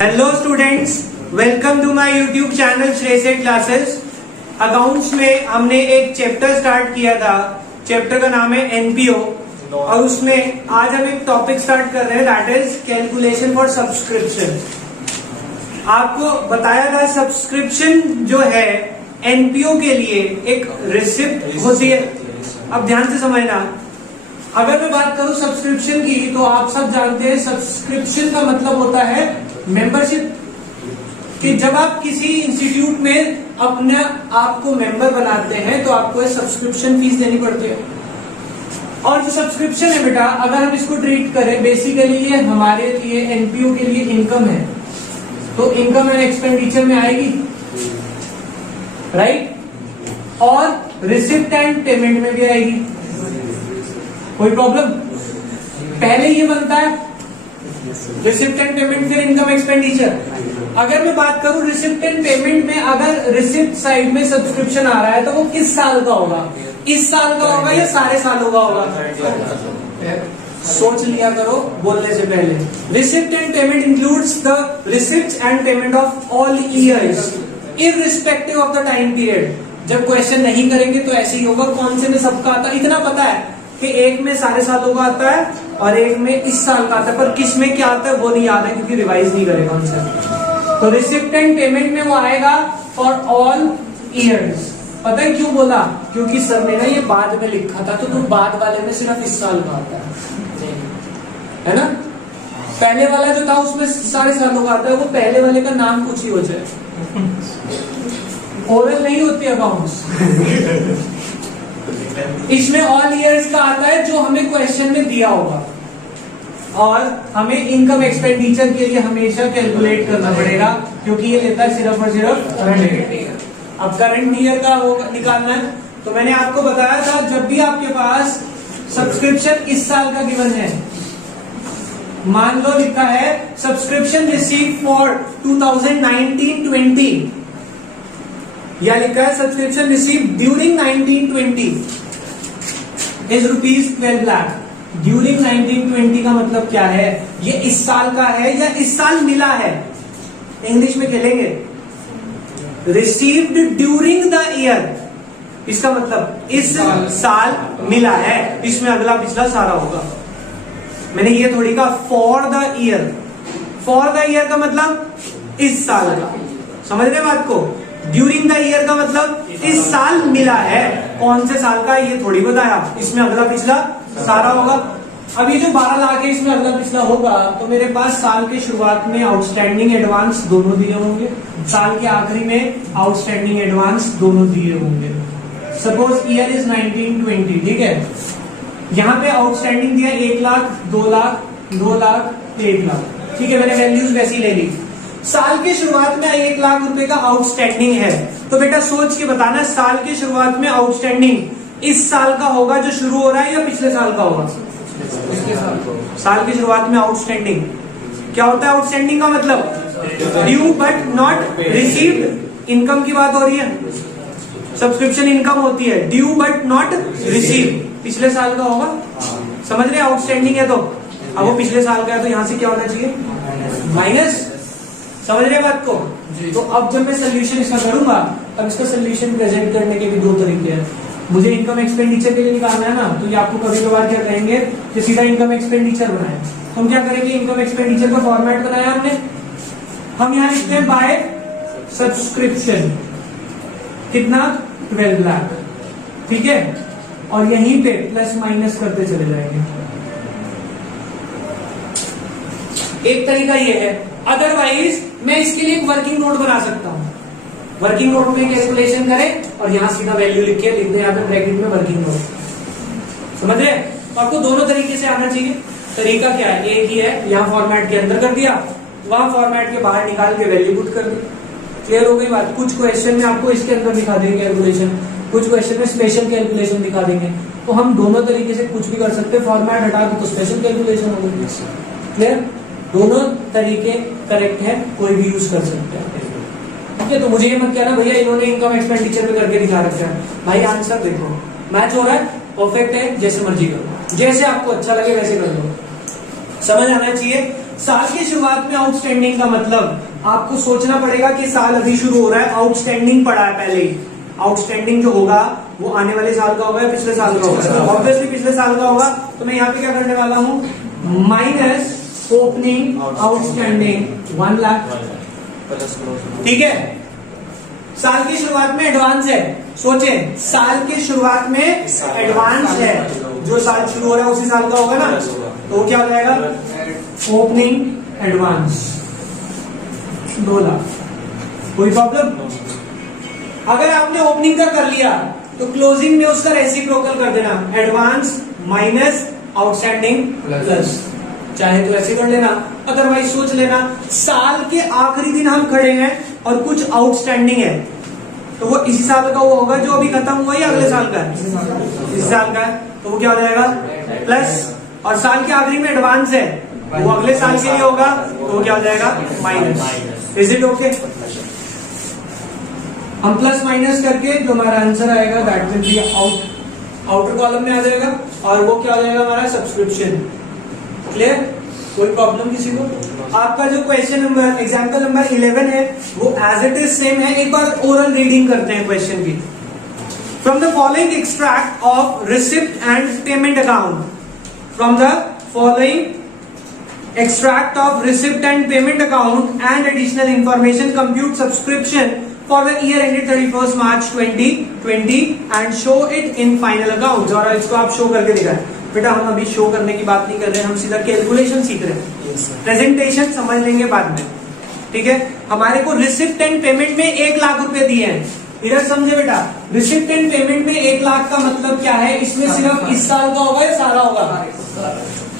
Hello students, welcome to my YouTube channel Shreyas classes. Accounts में हमने एक चैप्टर स्टार्ट किया था। चैप्टर का नाम है एनपीओ और उसमें आज हम एक टॉपिक स्टार्ट कर रहे हैं, that is calculation for subscription. आपको बताया था सब्सक्रिप्शन जो है एनपीओ के लिए एक रिसिप्ट होती है। अब ध्यान से समझना, अगर मैं बात करूं सब्सक्रिप्शन की तो आप सब जानते हैं सब्सक्रिप्शन का मतलब होता है मेंबरशिप। कि जब आप किसी इंस्टीट्यूट में अपने आप को मेंबर बनाते हैं तो आपको सब्सक्रिप्शन फीस देनी पड़ती है। और जो सब्सक्रिप्शन है बेटा, अगर हम इसको ट्रीट करें बेसिकली ये हमारे लिए एनपीओ के लिए इनकम है, तो इनकम एंड एक्सपेंडिचर में आएगी, राइट? और रिसिप्ट एंड पेमेंट में भी आएगी। कोई प्रॉब्लम? पहले ये बनता है रिसिप्ट एंड पेमेंट, फिर इनकम एक्सपेंडिचर। अगर मैं बात करूं रिसिप्ट एंड पेमेंट में, अगर रिसिप्ट साइड में सब्सक्रिप्शन आ रहा है तो वो किस साल का होगा? इस साल का होगा या सारे सालों का होगा? सोच लिया करो बोलने से पहले। Receipt and payment includes the receipt and payment of all years irrespective of the time period. जब क्वेश्चन नहीं करेंगे तो ऐसे ही होगा, कौन से में सबका आता है इतना पता है कि एक में सारे सालों का आता है और एक में इस साल का आता है, पर किस में क्या आता है वो नहीं याद है क्योंकि रिवाइज नहीं करेगा कॉन्सेप्ट। तो रिसिप्ट एंड पेमेंट में वो आएगा फॉर ऑल ईयर्स। पता है क्यों बोला? क्योंकि सर ने ना ये बाद में लिखा था, तो बाद वाले में सिर्फ इस साल का आता है ना? पहले वाला जो था उसमें सारे सालों का आता है, वो पहले वाले का नाम कुछ ही हो जाए। ओरल नहीं होती अकाउंट्स। इसमें ऑल ईयर्स का आता है जो हमें क्वेश्चन में दिया होगा, और हमें इनकम एक्सपेंडिचर के लिए हमेशा कैलकुलेट करना पड़ेगा क्योंकि ये लेता है सिर्फ और सिर्फ करंट ईयर। अब करंट ईयर का वो निकालना है, तो मैंने आपको बताया था जब भी आपके पास सब्सक्रिप्शन इस साल का गिवन है, मान लो लिखा है सब्सक्रिप्शन रिसीव फॉर 2019-20 या लिखा है subscription receive during 1920 is ₹12 lakh. During 1920 का मतलब क्या है? ये इस साल का है या इस साल मिला है? इंग्लिश में खेलेंगे। रिसीव्ड ड्यूरिंग द ईयर, इसका मतलब इस साल मिला है, इसमें अगला पिछला सारा होगा। मैंने ये थोड़ी कहा for the year. For the year का मतलब इस साल का, समझ रहे बात को? ड्यूरिंग द ईयर का मतलब इस साल मिला है, कौन से साल का ये थोड़ी बताया, इसमें अगला पिछला सारा होगा। अब ये जो 12 लाख है इसमें अगला पिछला होगा, तो मेरे पास साल के शुरुआत में आउटस्टैंडिंग एडवांस दोनों दिए होंगे, साल के आखिरी में आउटस्टैंडिंग एडवांस दोनों दिए होंगे। सपोज ईयर इज 1920, ठीक है? यहाँ पे आउटस्टैंडिंग दिया 1 लाख, 2 लाख, 2 लाख, 1 लाख, ठीक है? मैंने वैल्यूज वैसी ले ली। साल के शुरुआत में 1 लाख रुपए का आउटस्टैंडिंग है, तो बेटा सोच के बताना साल के शुरुआत में आउटस्टैंडिंग इस साल का होगा जो शुरू हो रहा है या पिछले साल का होगा? साल की शुरुआत में आउटस्टैंडिंग क्या होता है? आउटस्टैंडिंग का मतलब due but not received. Income की बात हो रही है, सब्सक्रिप्शन इनकम होती है, ड्यू बट नॉट रिसीव्ड पिछले साल का होगा। समझ रहे? आउटस्टैंडिंग है तो अब वो पिछले साल का है, तो यहां से क्या होना चाहिए? माइनस। समझ रहे बात को? तो अब जब मैं सोल्यूशन इसका करूंगा, अब इसका सोल्यूशन प्रेजेंट करने के भी 2 तरीके हैं। मुझे इनकम एक्सपेंडिचर के लिए निकालना है ना, तो ये आपको कभी कभार क्या कहेंगे कि सीधा इनकम एक्सपेंडिचर बनाए। हम क्या करेंगे? इनकम एक्सपेंडिचर का फॉर्मेट बनाया हमने। हम यहाँ लिखते हैं बाय सब्सक्रिप्शन, कितना? 12 लाख, ठीक है? और यहीं पे प्लस माइनस करते चले जाएंगे। एक तरीका ये है, अदरवाइज मैं इसके लिए एक वर्किंग नोट बना सकता हूं। वर्किंग नोट में कैलकुलेशन करें और यहां सीधा वैल्यू लिख के लिख दें यहाँ पे ब्रैकेट में वर्किंग नोट। समझ रहे? तो आपको दोनों तरीके से आना चाहिए। तरीका क्या है? एक ही है, यहाँ फॉर्मेट के अंदर कर दिया, वहां फॉर्मेट के बाहर निकाल के वैल्यू पुट कर दी। क्लियर हो गई बात? कुछ क्वेश्चन में आपको इसके अंदर दिखा देंगे कैलकुलेशन, कुछ क्वेश्चन में स्पेशल कैलकुलेशन दिखा देंगे। तो हम दोनों तरीके से कुछ भी कर सकते हैं। फॉर्मेट हटा दो तो स्पेशल कैलकुलेशन हो गई। क्लियर? दोनों तरीके करेक्ट है, कोई भी यूज कर सकते हैं। ठीक है? तो मुझे ये मत कहना भैया इन्होंने इनकम एक्सपेंडिचर पे करके दिखा रखा है। भाई आंसर देखो, मैच हो रहा है, परफेक्ट है, जैसे मर्जी करो, जैसे आपको अच्छा लगे वैसे कर लो। समझ आना चाहिए। साल की शुरुआत में आउटस्टैंडिंग का मतलब आपको सोचना पड़ेगा कि साल अभी शुरू हो रहा है, आउटस्टैंडिंग पड़ा है पहले ही। आउटस्टैंडिंग जो होगा वो आने वाले साल का होगा या पिछले साल का होगा? ऑब्वियसली पिछले साल का होगा। तो मैं यहाँ पे क्या करने वाला हूँ, माइनस ओपनिंग आउटस्टैंडिंग 1 लाख। ठीक है, साल की शुरुआत में एडवांस है। सोचे साल की शुरुआत में एडवांस है, जो साल शुरू हो रहा है उसी साल का होगा ना, तो वो क्या हो जाएगा, ओपनिंग एडवांस 2 लाख। कोई प्रॉब्लम? अगर आपने ओपनिंग का कर लिया तो क्लोजिंग में उसका रेसिप्रोकल कर देना, एडवांस माइनस आउटस्टैंडिंग प्लस। चाहे तो ऐसे कर लेना, अदरवाइज सोच लेना साल के आखिरी दिन हम खड़े हैं और कुछ आउटस्टैंडिंग है, तो वो इसी साल का वो होगा जो अभी खत्म हुआ या अगले साल का है? इस साल का है, तो वो क्या हो जाएगा, प्लस। और साल के आखिरी में एडवांस है, वो अगले साल के लिए होगा, तो वो क्या हो जाएगा, माइनस। Is it okay? हम प्लस माइनस करके जो हमारा आंसर आएगा that will be outer column में आ जाएगा, और वो क्या हो जाएगा हमारा, सब्सक्रिप्शन। क्लियर? कोई प्रॉब्लम किसी को? आपका जो क्वेश्चन नंबर एग्जाम्पल नंबर 11 है वो एज इट इज सेम है। एक बार ओरल रीडिंग करते हैं क्वेश्चन की। From the following extract of receipt and payment account, from the following extract of receipt and payment account and additional information compute subscription for the year ended 31st March 2020 and show it in final accounts। और इसको आप show करके दिखाएं। बेटा हम अभी show करने की बात नहीं कर रहे हैं, हम सीधा कैलकुलेशन सीख रहे हैं। प्रेजेंटेशन समझ लेंगे बाद में, ठीक है। हमारे को रिसिप्ट एंड पेमेंट में 1 लाख रुपए दिए हैं। इधर समझे बेटा, रिसिप्ट एंड पेमेंट में 1 लाख का मतलब क्या है, इसमें सिर्फ इस साल का होगा या सारा होगा?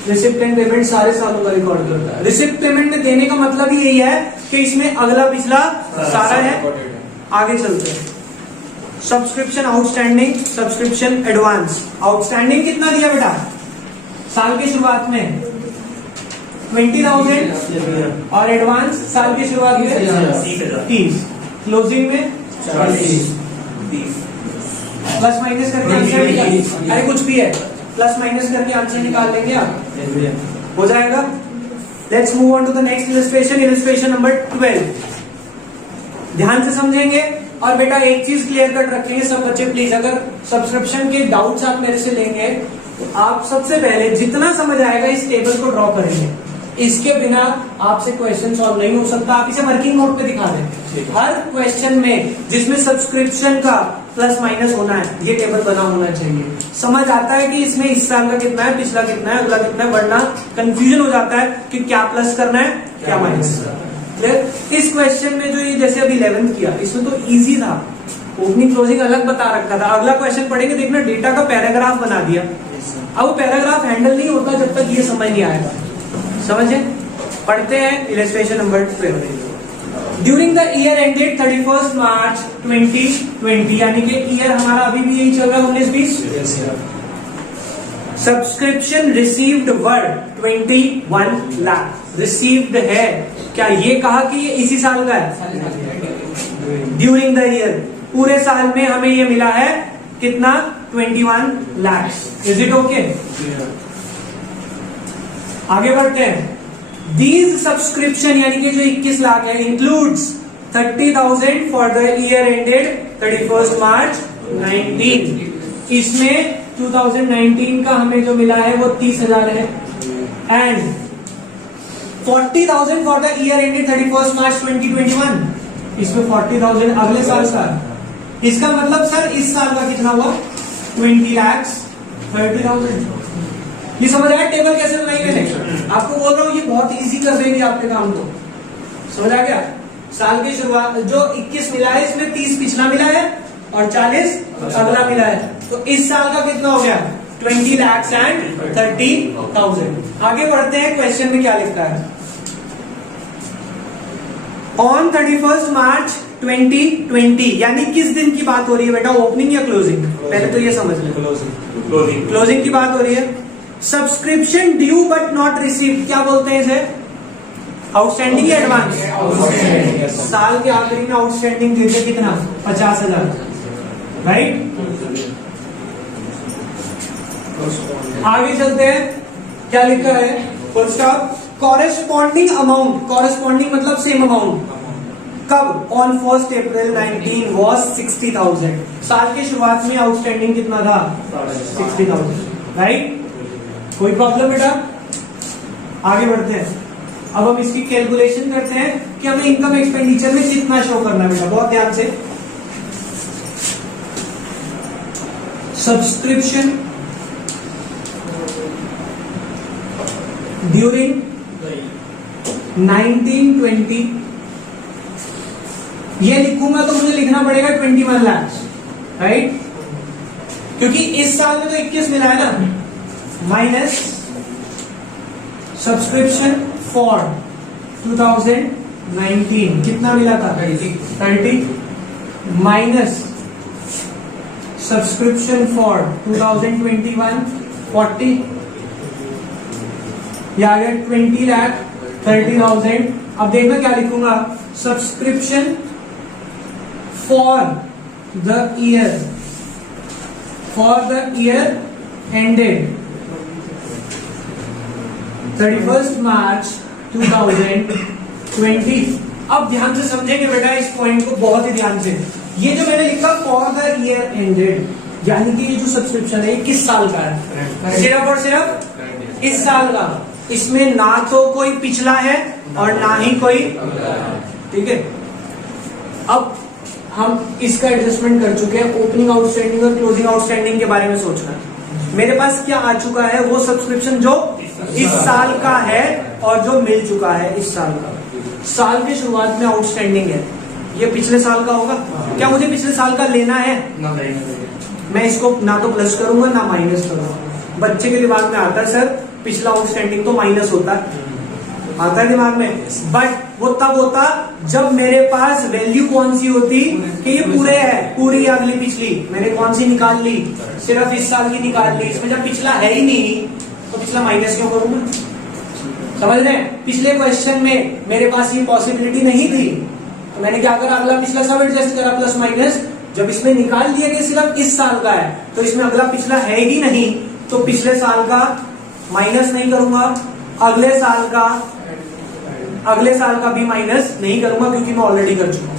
रिसिप्ट एंड पेमेंट सारे सालों का रिकॉर्ड करता है। रिसिप्ट पेमेंट में देने का मतलब ही यही है कि इसमें अगला पिछला सारा है। आगे चलते हैं, subscription outstanding, subscription advance. Outstanding कितना दिया बेटा साल की शुरुआत में? 20,000 और एडवांस साल की शुरुआत में 30, क्लोजिंग में 40। प्लस माइनस करके आंसर निकाल, अरे कुछ भी है, प्लस माइनस करके आंसर निकाल लेंगे आप, हो जाएगा। Let's move on to the next illustration, illustration number 12। ध्यान से समझेंगे और बेटा एक चीज क्लियर कट रखेंगे सब बच्चे प्लीज। अगर सब्सक्रिप्शन के डाउट्स आप मेरे से लेंगे तो आप सबसे पहले जितना समझ आएगा इस टेबल को ड्रॉ करेंगे। इसके बिना आपसे क्वेश्चन सॉल्व नहीं हो सकता। आप इसे वर्किंग नोट पे दिखा दें। हर क्वेश्चन में जिसमें सब्सक्रिप्शन का प्लस माइनस होना है, ये टेबल बना होना चाहिए। समझ आता है कि इसमें इस साल का कितना है, पिछला कितना है, अगला कितना है, वरना कंफ्यूजन हो जाता है कि क्या प्लस करना है क्या माइनस करना है। इस क्वेश्चन में जो ये जैसे अभी 11th किया, इसमें तो इजी था, ओपनिंग क्लोजिंग अलग बता रखा था। अगला क्वेश्चन पढ़ेंगे, देखना डेटा का पैराग्राफ बना दिया। अब वो पैराग्राफ हैंडल नहीं होता जब तक ये समझ नहीं आएगा। समझे? पढ़ते हैं illustration number 12। During the year ended 31st March 2020, यानी कि ईयर हमारा अभी भी यही चल रहा है 19-20। Subscription received word 21 lakh. Received है क्या, ये कहा कि ये इसी साल का है? ड्यूरिंग द ईयर, पूरे साल में हमें ये मिला है कितना, 21 लाख। Is it okay? आगे बढ़ते हैं। दीज सब्सक्रिप्शन यानी कि जो 21 लाख है includes 30,000 for the year ended 31st March 19। इसमें 2019 का हमें जो मिला है वो 30,000 है, and 40,000 for the year ended 31st March 2021। इसमें 40,000 अगले साल का। इसका मतलब सर इस साल का कितना हुआ, 20 लाख 30,000। ये समझ आया टेबल कैसे बनाई मैंने? आपको बोल रहा हूँ ये बहुत इजी कर देगी आपके काम को। समझ आ गया? साल की शुरुआत जो 21 मिला है, इसमें 30 पिछला मिला है और 40 अगला मिला है, तो इस साल का कितना हो गया, 20 lakhs and 30,000। आगे बढ़ते हैं, क्वेश्चन में क्या लिखता है। ऑन 31st March 2020, यानी किस दिन की बात हो रही है बेटा, ओपनिंग या क्लोजिंग? पहले तो ये समझ लें, क्लोजिंग की बात हो रही है। Subscription due but not received, क्या बोलते हैं इसे, आउटस्टैंडिंग या एडवांस? साल के आखिरी में आउटस्टैंडिंग देते कितना, 50,000, राइट। आगे चलते हैं, क्या लिखा है, full stop. Corresponding amount, corresponding मतलब सेम अमाउंट, कब? On 1 April 19 was 60,000। साल के शुरुआत में आउटस्टैंडिंग कितना था? 60,000, राइट? कोई प्रॉब्लम बेटा? आगे बढ़ते हैं। अब हम इसकी कैलकुलेशन करते हैं कि हमें इनकम एक्सपेंडिचर में कितना शो करना बेटा, बहुत ध्यान से। सब्सक्रिप्शन ड्यूरिंग 1920, ये लिखूंगा तो मुझे लिखना पड़ेगा 21 लाख, राइट? क्योंकि इस साल में तो 21 मिला है ना, माइनस सब्सक्रिप्शन फॉर 2019 कितना मिला था? 30 माइनस सब्सक्रिप्शन फॉर 2021 40, या 20 लाख 30,000। अब देखना क्या लिखूंगा, subscription for the year ended 31 मार्च 2020। अब ध्यान से समझेंगे बेटा इस पॉइंट को, बहुत ही ध्यान से। ये जो मैंने लिखा फॉर द ईयर एंडेड, यानी कि ये जो सब्सक्रिप्शन है ये किस साल का है? सिर्फ और सिर्फ इस साल का। इसमें ना तो कोई पिछला है और ना ही कोई, ठीक है? अब हम इसका एडजस्टमेंट कर चुके हैं, ओपनिंग आउटस्टैंडिंग और क्लोजिंग आउटस्टैंडिंग के बारे में सोचना। मेरे पास क्या आ चुका है? वो सब्सक्रिप्शन जो इस साल का है और जो मिल चुका है इस साल का। साल के शुरुआत में आउटस्टैंडिंग है, ये पिछले साल का होगा। क्या मुझे पिछले साल का लेना है? मैं इसको ना तो प्लस करूंगा ना माइनस करूंगा। बच्चे के दिमाग में आता है सर पिछला आउटस्टैंडिंग तो माइनस होता है, आता है दिमाग में, बट वो तब होता जब मेरे पास वैल्यू कौन सी होती कि ये पूरे है, पूरी अगली पिछली। मैंने कौन सी निकाल ली? सिर्फ इस साल की निकाल ली। इसमें जब पिछला है ही नहीं तो पिछला माइनस क्यों करूंगा? समझ रहे हैं? पिछले क्वेश्चन में मेरे पास ये पॉसिबिलिटी नहीं थी, तो मैंने क्या करा, अगला पिछला सब एडजस्ट करा प्लस माइनस। जब इसमें निकाल दिया कि सिर्फ इस साल का है तो इसमें अगला पिछला है ही नहीं, तो पिछले साल का माइनस नहीं करूंगा, अगले साल का भी माइनस नहीं करूंगा, क्योंकि मैं ऑलरेडी कर चुका हूं।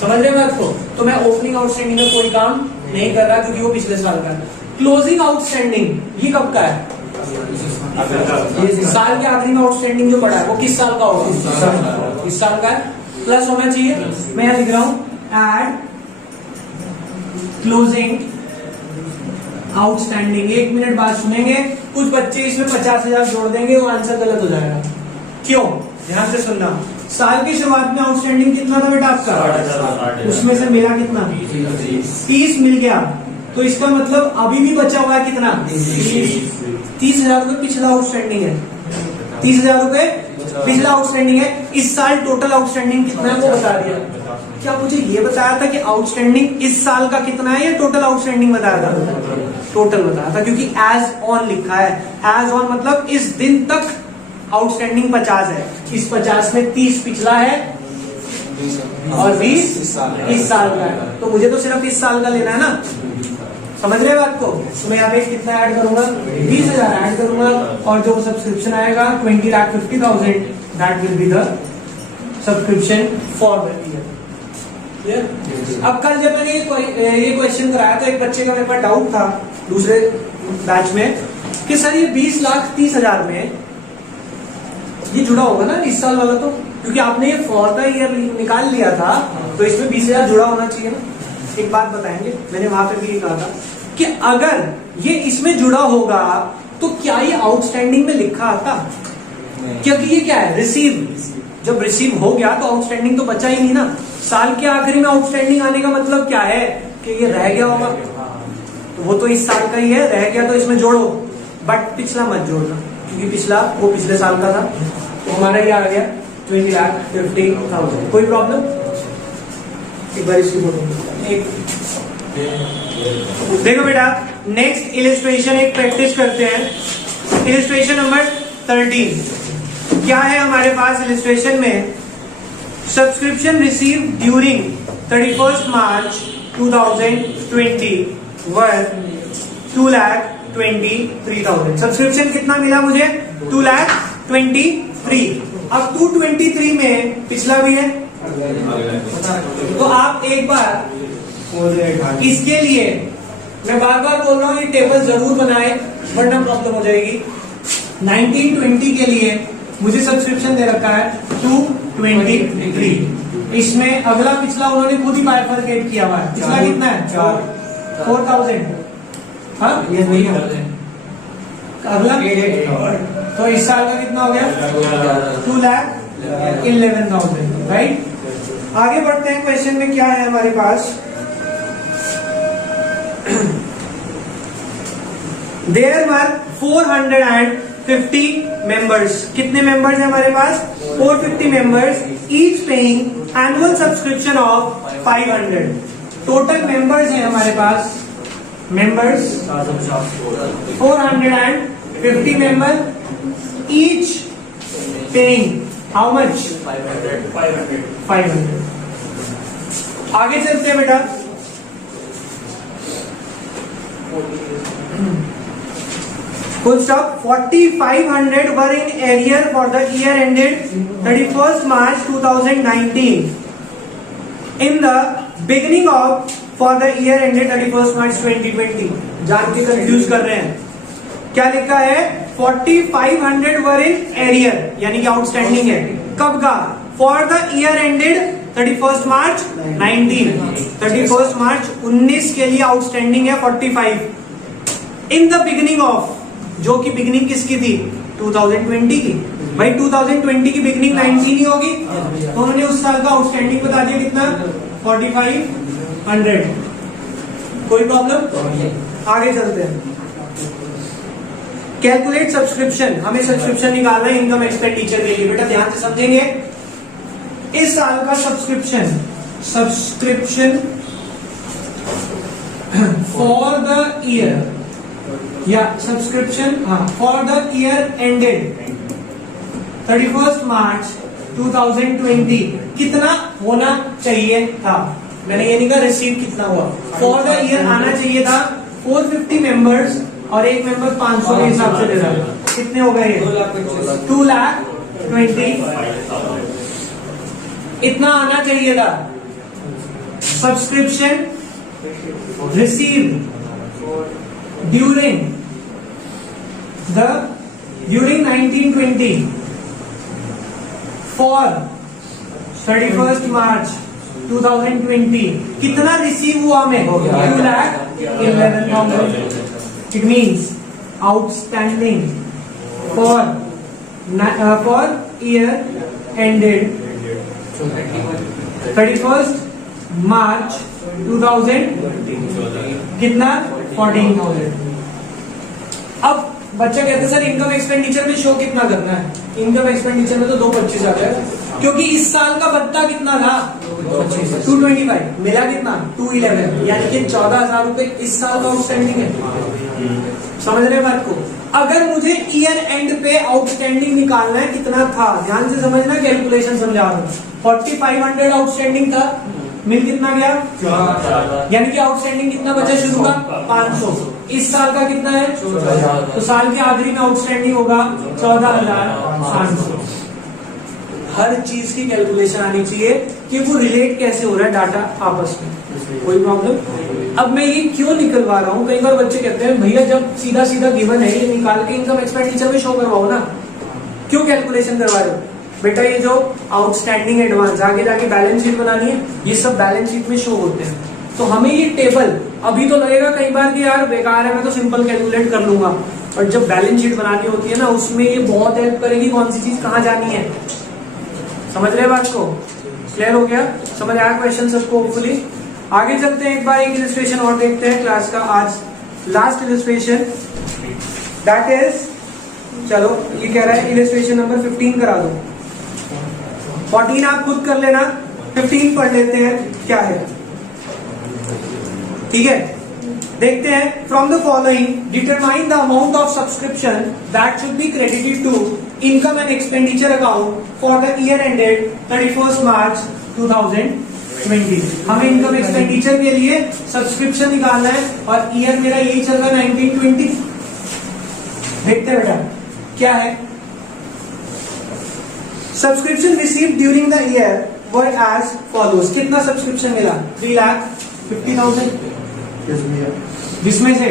समझ रहे हैं बात को? तो मैं ओपनिंग आउटस्टैंडिंग में कोई काम नहीं कर रहा क्योंकि वो पिछले साल का है। क्लोजिंग आउटस्टैंडिंग ये कब का है? साल के आखिरी में आउटस्टैंडिंग जो पड़ा है वो किस साल का होगा? इस साल का है, प्लस होना चाहिए। मैं यहां लिख रहा हूं एड क्लोजिंग आउटस्टैंडिंग। 1 मिनट बाद सुनेंगे, कुछ बच्चे इसमें 50,000 जोड़ देंगे, वो आंसर गलत हो जाएगा। क्यों? ध्यान से सुनना। साल की शुरुआत में आउटस्टैंडिंग कितना था बेटा आपका? उसमें से मिला कितना? 30 मिल गया, तो इसका मतलब अभी भी बचा हुआ है कितना? 30,000 रुपए पिछला आउटस्टैंडिंग है। 30,000 रुपए पिछला आउटस्टैंडिंग है। इस साल टोटल आउटस्टैंडिंग कितना है वो बता दिया। क्या मुझे ये बताया था कि आउटस्टैंडिंग इस साल का कितना है या टोटल आउटस्टैंडिंग बताया था? टोटल बताया था, क्योंकि एज ऑन लिखा है। एज ऑन मतलब इस दिन तक आउटस्टैंडिंग 50 है, इस 50 में 30 पिछला है और 20 इस साल का है, तो मुझे तो सिर्फ इस साल का लेना है ना। समझ रहे बात को? तो मैं यहाँ पे कितना ऐड करूंगा? 20,000 ऐड करूंगा, और जो सब्सक्रिप्शन आएगा 20,50,000, that will be the subscription for the year. अब कल जब मैंने ये क्वेश्चन कराया तो एक बच्चे का मेरे पास डाउट था दूसरे बैच में कि सर ये 20,30,000 में ये जुड़ा होगा ना इस साल वाला, तो क्योंकि आपने ये फॉर द ईयर निकाल लिया था तो इसमें 20,000 जुड़ा होना चाहिए ना। एक बात बताएंगे, मैंने वहां पर भी कहा था कि अगर ये इसमें जुड़ा होगा तो क्या ये आउटस्टैंडिंग में लिखा आता? क्योंकि ये क्या है? रिसीव। जब रिसीव हो गया तो आउटस्टैंडिंग तो बचा ही नहीं ना। साल के आखिरी में आउटस्टैंडिंग आने का मतलब क्या है कि ये रह गया होगा, तो वो तो इस साल का ही है, रह गया तो इसमें जोड़ो, बट पिछला मत जोड़ना, क्योंकि पिछला वो पिछले साल का था। तो हमारा ये आ गया 20,50,000। कोई प्रॉब्लम? एक बार इसकी देखो बेटा, नेक्स्ट इलिस्ट्रेशन एक प्रैक्टिस करते हैं। इलिस्ट्रेशन नंबर 13 क्या है हमारे पास? इलिस्ट्रेशन में सब्सक्रिप्शन रिसीव ड्यूरिंग 31 मार्च 2020 वर्थ 2,23,000। सब्सक्रिप्शन कितना मिला मुझे? 2,23,000। 23। अब 223 में पिछला भी है, तो आप एक बार इसके लिए, मैं बार बार बोल रहा हूं ये टेबल जरूर बनाए वरना प्रॉब्लम हो जाएगी। 1920 के लिए मुझे सब्सक्रिप्शन दे रखा है 223। इसमें अगला पिछला उन्होंने खुद ही बाइफरकेट किया हुआ है। पिछला कितना है? 4000। हाँ ये नहीं है अगला, तो इस साल का कितना हो गया? 2,11,000, राइट। आगे बढ़ते हैं, क्वेश्चन में क्या है हमारे पास? There were 450 members. कितने मेंबर्स हैं हमारे पास? 450 members, each paying annual subscription of 500। Total members हैं हमारे पास, members 450 member, each paying how much? 500। आगे चलते हैं बेटा। Full stop. 4,500 were in arrear for the year ended 31st March 2019. In the beginning of for the year ended 31st March 2020. जान के confuse कर रहे हैं, क्या लिखा है? 4,500 were in arrear, यानी कि आउटस्टैंडिंग है। कब का? For the year ended 31st March 19। 31st March 19 के लिए आउटस्टैंडिंग है 45। In the beginning of, जो कि बिगिनिंग किसकी थी? 2020 की। भाई 2020 की बिगिनिंग 19 ही होगी, तो उन्होंने उस साल का आउटस्टैंडिंग बता दिया कितना? 4,500। कोई प्रॉब्लम? आगे चलते हैं। Calculate subscription. हमें सब्सक्रिप्शन निकालना है इनकम एक्सपेंडिचर के लिए। बेटा ध्यान से समझेंगे, इस साल का सब्सक्रिप्शन फॉर द ईयर, या subscription for the year ended 31st March 2020 कितना होना चाहिए था? मैंने ये नहीं कहा रिसीव कितना हुआ, फॉर द ईयर आना चाहिए था 450 मेंबर्स, और एक मेंबर 500 के हिसाब से दे रहा है। कितने हो गए? 2,20,000। इतना आना चाहिए था। Subscription received during 1920 for 31st March 2020 कितना रिसीव हुआ हमें? 2,11,000। It means outstanding for year ended 31st March 2000 कितना? 14,000। अब बच्चा कहते हैं सर इनकम एक्सपेंडिचर में शो कितना करना है? इनकम एक्सपेंडिचर में तो 225 आ जाएगा, क्योंकि इस साल का भत्ता कितना था? 225। मिला कितना? 211, यानी कि 14,000 रुपए इस साल का आउटस्टैंडिंग है। समझ रहे बात को? अगर मुझे ईयर एंड पे आउटस्टैंडिंग निकालना है कितना था, ध्यान से समझना, कैलकुलेशन समझा रहा हूं। 4,500 आउटस्टैंडिंग था, मिल कितना गया? 14,000, यानी कि आउटस्टैंडिंग कितना बचा शुरू का? 500। इस साल का कितना है? 14,000, तो साल के आखिरी में आउटस्टैंडिंग होगा 14,500। हर चीज की कैलकुलेशन आनी चाहिए कि वो रिलेट कैसे हो रहा है डाटा आपस में। कोई प्रॉब्लम? अब मैं ये क्यों निकलवा रहा हूँ, कई बार बच्चे कहते हैं भैया जब सीधा सीधा गिवन है ये निकाल के इनकम एक्सपेंडिचर में शो करवाओ ना, क्यों कैलकुलेशन करवा रहे हो? बेटा ये जो आउटस्टैंडिंग एडवांस आगे जाके बैलेंस शीट बनानी है, ये सब बैलेंस शीट में शो होते हैं। तो हमें ये टेबल अभी तो लगेगा कई बार कि यार बेकार है, मैं तो सिंपल कैलकुलेट कर लूंगा, और जब बैलेंस शीट बनानी होती है ना उसमें ये बहुत हेल्प करेगी, कौन सी चीज कहाँ जानी है। समझ रहे बात को? क्लियर हो गया? समझ आया क्वेश्चन सबको? होपफुली। आगे चलते हैं, एक बार एक इलस्ट्रेशन और देखते हैं क्लास का आज लास्ट इलस्ट्रेशन, दैट इज, चलो ये कह रहा है इलस्ट्रेशन नंबर 15 करा दो। 14 आप खुद कर लेना, 15 पढ़ लेते हैं क्या है। ठीक है, देखते हैं। From the following determine the amount of subscription that should be credited to income and expenditure account for the year ended 31st March 2020। हमें इनकम एक्सपेंडिचर के लिए सब्सक्रिप्शन निकालना है, और ईयर मेरा यही चल रहा है 1920। देखते हैं बेटा क्या है। Subscription receive during the year were as follows. कितना सब्सक्रिप्शन मिला? 3,50,000, जिसमें से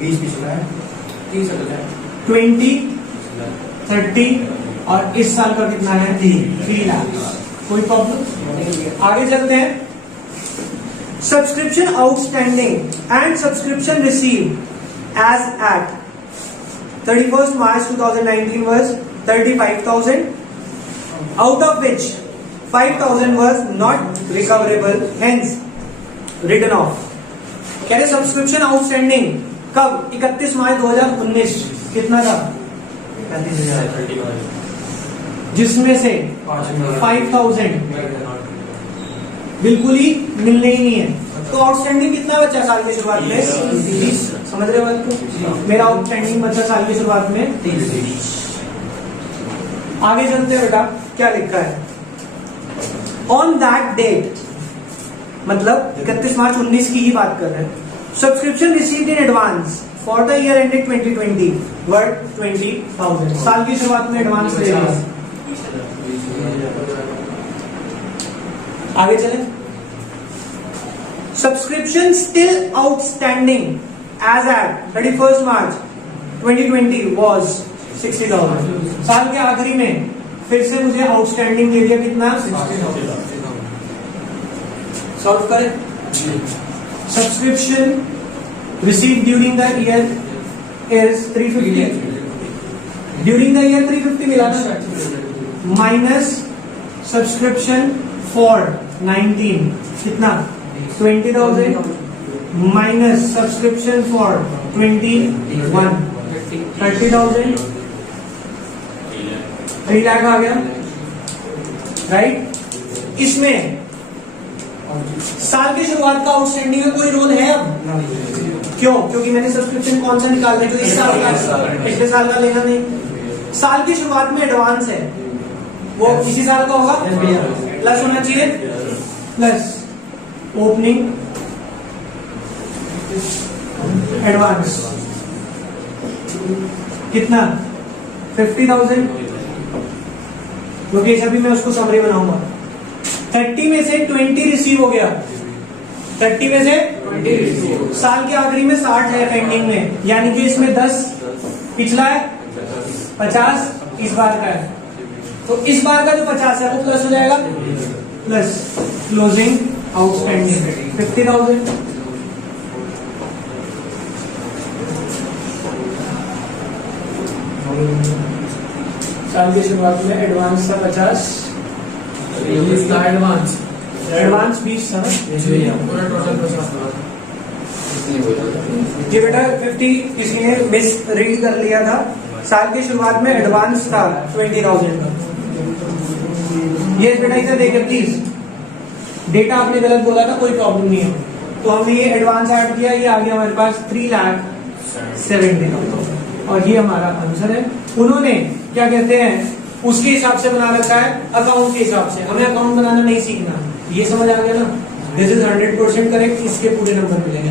20 पिछला है, 20, 30 और इस साल का कितना है? 3 लाख। कोई प्रॉब्लम? आगे चलते हैं। Subscription outstanding and subscription receive as at 31st March 2019 was 35,000, out of which 5,000 was not recoverable, hence written off। कह रहे सब्सक्रिप्शन आउटस्टैंडिंग कब? 31 मार्च 2019 कितना था? 35,000, जिसमें से 5,000 बिल्कुल ही मिलने ही नहीं है। तो आउटस्टैंडिंग कितना बचा साल की शुरुआत में? 30। समझ रहे हो बात को? मेरा आउटस्टैंडिंग बचा साल की शुरुआत में 30। आगे चलते हैं बेटा, क्या लिखा है? ऑन दैट डेट, मतलब 31 मार्च 19 की ही बात कर रहे हैं। Subscription received in advance for the year ended 2020 worth 20,000। साल की शुरुआत में एडवांस ले लिया। आगे चले। Subscription still outstanding as at 31st March 2020 was 60,000। साल के आखिरी में फिर से मुझे आउटस्टैंडिंग एरिया कितना? 60,000। सॉल्व करें। Subscription receive during the year is 350। During the year 350 मिला ना, माइनस सब्सक्रिप्शन फॉर 19 कितना? 20,000 माइनस सब्सक्रिप्शन फॉर 21 30,000, 3 लाख आ गया, राइट। इसमें साल की शुरुआत का आउटस्टैंडिंग का कोई रोल है अब? क्यों? क्योंकि मैंने सब्सक्रिप्शन कौन सा निकाल दिया? जो इस साल का, पिछले साल का लेना नहीं। साल की शुरुआत में एडवांस है, वो इसी साल का होगा, प्लस होना चाहिए, प्लस ओपनिंग एडवांस कितना? 50,000। क्योंकि अभी मैं उसको समरी बनाऊंगा। 30 में से 20 रिसीव हो गया, 30 में से 20 रिसीव। साल के आखिरी में 60 है पेंडिंग में, यानी कि इसमें 10 पिछला है, 50 इस बार का है। तो इस बार का जो 50 है वो प्लस हो जाएगा, प्लस क्लोजिंग आउटस्टैंडिंग 50,000। साल की शुरुआत में एडवांस था 50, एडवांस 20 था ना, पूरा टोटल ये बेटा 50 किसी ने मिस रीड कर लिया था। साल की शुरुआत में एडवांस था 20,000। ये बेटा इसे देखे प्लीज, डेटा आपने गलत बोला था, कोई प्रॉब्लम नहीं है। तो हमने ये एडवांस ऐड किया, ये आ गया हमारे पास 3,70,000 और ये हमारा आंसर है। उन्होंने क्या कहते हैं उसके हिसाब से बना रखा है, अकाउंट के हिसाब से। हमें अकाउंट बनाना नहीं सीखना, ये समझ आ गया ना? दिस इज 100% करेक्ट, इसके पूरे नंबर मिलेंगे।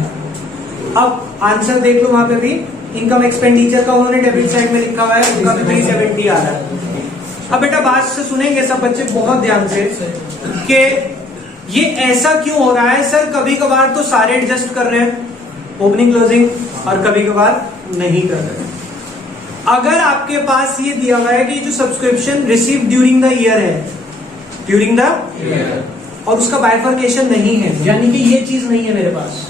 अब आंसर देख लो, वहां पे भी इनकम एक्सपेंडिचर का उन्होंने डेबिट साइड में लिखा हुआ है, उनका भी 370 आ रहा है। अब बेटा बात से सुनेंगे सब बच्चे बहुत ध्यान से कि ये ऐसा क्यों हो रहा है सर? कभी कभार तो सारे एडजस्ट कर रहे हैं ओपनिंग क्लोजिंग, और कभी कभार नहीं कर रहे हैं। अगर आपके पास ये दिया हुआ है कि जो subscription receive during the year है, ड्यूरिंग द और उसका बाइफर्केशन नहीं है, यानी कि ये चीज नहीं है मेरे पास,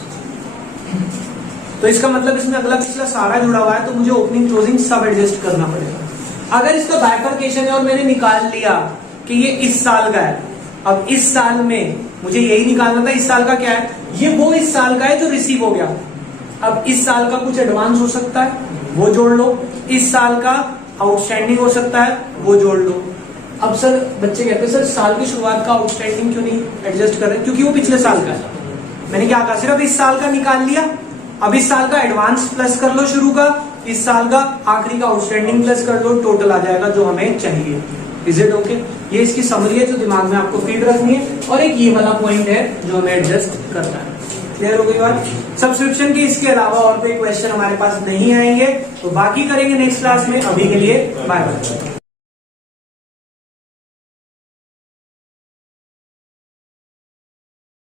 तो इसका मतलब इसमें अगला पिछला सारा जुड़ा हुआ है, तो मुझे ओपनिंग क्लोजिंग सब एडजस्ट करना पड़ेगा। अगर इसका बाइफर्केशन है और मैंने निकाल लिया कि ये इस साल का है, अब इस साल में मुझे यही निकालना था, इस साल का क्या है, ये वो इस साल का है जो रिसीव हो गया। अब इस साल का कुछ एडवांस हो सकता है, वो जोड़ लो, इस साल का आउटस्टैंडिंग हो सकता है, वो जोड़ लो। अब सर बच्चे कहते हैं सर साल की शुरुआत का आउटस्टैंडिंग क्यों नहीं एडजस्ट कर रहे? क्योंकि वो पिछले साल का है। मैंने क्या कहा, सिर्फ इस साल का निकाल लिया, अब इस साल का एडवांस प्लस कर लो शुरू का, इस साल का आखिरी का आउटस्टैंडिंग प्लस कर लो, टोटल आ जाएगा जो हमें चाहिए। Is it okay? ये इसकी समरी है जो दिमाग में आपको फीड रखनी है, और एक ये वाला पॉइंट है जो हमें एडजस्ट करना है। क्लियर हो गई बात? सब्सक्रिप्शन के इसके अलावा और कोई क्वेश्चन हमारे पास नहीं आएंगे, तो बाकी करेंगे नेक्स्ट क्लास में। अभी के लिए बाय बाय।